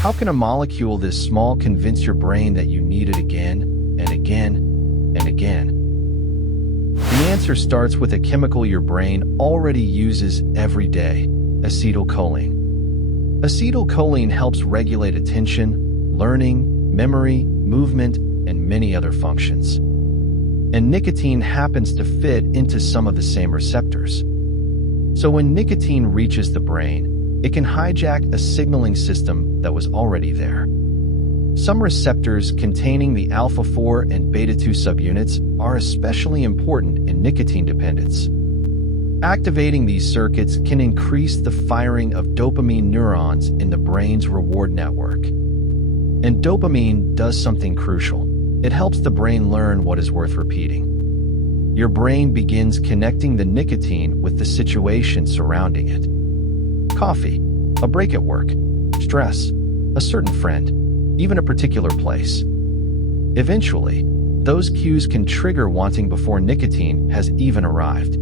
How can a molecule this small convince your brain that you need it again and again and again? The answer starts with a chemical your brain already uses every day: acetylcholine. Acetylcholine helps regulate attention, learning, memory, movement, and many other functions. And nicotine happens to fit into some of the same receptors. So when nicotine reaches the brain, it can hijack a signaling system that was already there. Some receptors containing the alpha-4 and beta-2 subunits are especially important in nicotine dependence. Activating these circuits can increase the firing of dopamine neurons in the brain's reward network. And dopamine does something crucial. It helps the brain learn what is worth repeating. Your brain begins connecting the nicotine with the situation surrounding it. Coffee, a break at work, stress, a certain friend, even a particular place. Eventually, those cues can trigger wanting before nicotine has even arrived.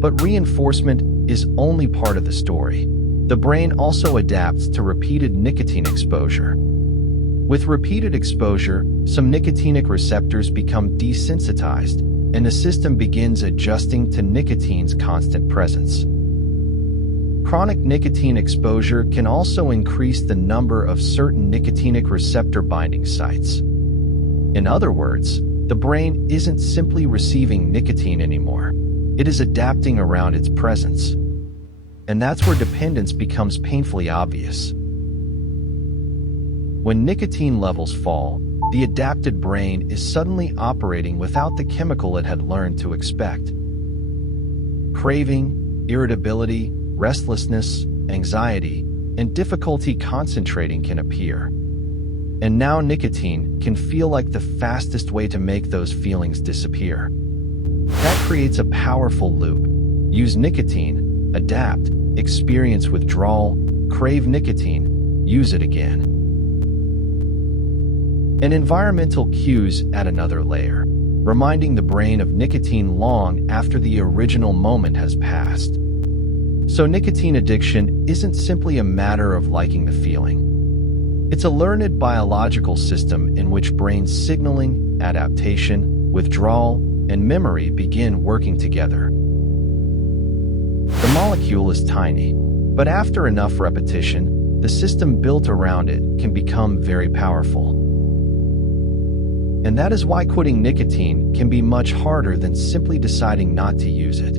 But reinforcement is only part of the story. The brain also adapts to repeated nicotine exposure. With repeated exposure, some nicotinic receptors become desensitized, and the system begins adjusting to nicotine's constant presence. Chronic nicotine exposure can also increase the number of certain nicotinic receptor binding sites. In other words, the brain isn't simply receiving nicotine anymore. It is adapting around its presence. And that's where dependence becomes painfully obvious. When nicotine levels fall, the adapted brain is suddenly operating without the chemical it had learned to expect. Craving, irritability, restlessness, anxiety, and difficulty concentrating can appear. And now nicotine can feel like the fastest way to make those feelings disappear. That creates a powerful loop. Use nicotine, adapt, experience withdrawal, crave nicotine, use it again. And environmental cues add another layer, reminding the brain of nicotine long after the original moment has passed. So nicotine addiction isn't simply a matter of liking the feeling. It's a learned biological system in which brain signaling, adaptation, withdrawal, and memory begin working together. The molecule is tiny, but after enough repetition, the system built around it can become very powerful. And that is why quitting nicotine can be much harder than simply deciding not to use it.